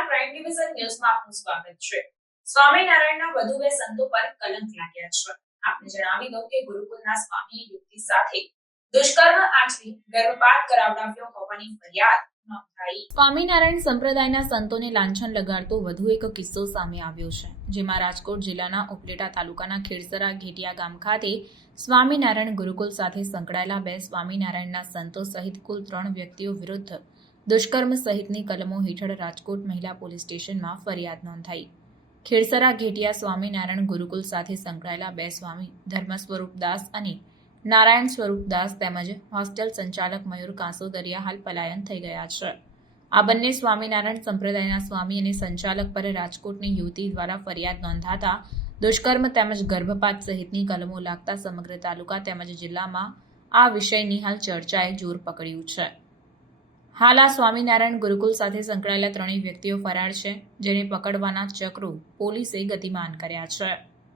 Television ન્યૂઝમાં આપનું સ્વાગત છે. સ્વામિનારાયણના વધુ બે સંતો પર કલંક લાગ્યા છે. આપને જણાવી દઉં કે ગુરુકુલના સ્વામી યુવતી સાથે દુષ્કર્મ આચરી ગર્ભપાત કરાવડાવ્યો હોવાની ફરિયાદ સ્વામિનારાયણ સંપ્રદાયના સંતોને લાંછન લગાડતો વધુ એક કિસ્સો સામે આવ્યો છે, જેમાં રાજકોટ જિલ્લાના ઉપલેટા તાલુકાના ખેડસરા ઘેટિયા ગામ ખાતે સ્વામિનારાયણ ગુરુકુલ સાથે સંકળાયેલા બે સ્વામિનારાયણના સંતો સહિત કુલ ત્રણ વ્યક્તિઓ વિરુદ્ધ દુષ્કર્મ સહિતની કલમો હેઠળ રાજકોટ મહિલા પોલીસ સ્ટેશનમાં ફરિયાદ નોંધાઈ. ખેડસરા ઘેટિયા સ્વામિનારાયણ ગુરુકુલ સાથે સંકળાયેલા બે સ્વામી, ધર્મ સ્વરૂપદાસ અને નારાયણ સ્વરૂપદાસ તેમજ હોસ્ટેલ સંચાલક મયુર કાંસોદરિયા હાલ પલાયન થઈ ગયા છે. આ બંને સ્વામિનારાયણ સંપ્રદાયના સ્વામી અને સંચાલક પર રાજકોટની યુવતી દ્વારા ફરિયાદ નોંધાતા દુષ્કર્મ તેમજ ગર્ભપાત સહિતની કલમો લાગતા સમગ્ર તાલુકા તેમજ જિલ્લામાં આ વિષયની હાલ ચર્ચાએ જોર પકડ્યું છે. હાલ આ સ્વામિનારાયણ ગુરુકુલ સાથે સંકળાયેલા ત્રણેય વ્યક્તિઓ ફરાર છે, જેને પકડવાના ચક્રો પોલીસે ગતિમાન કર્યા છે.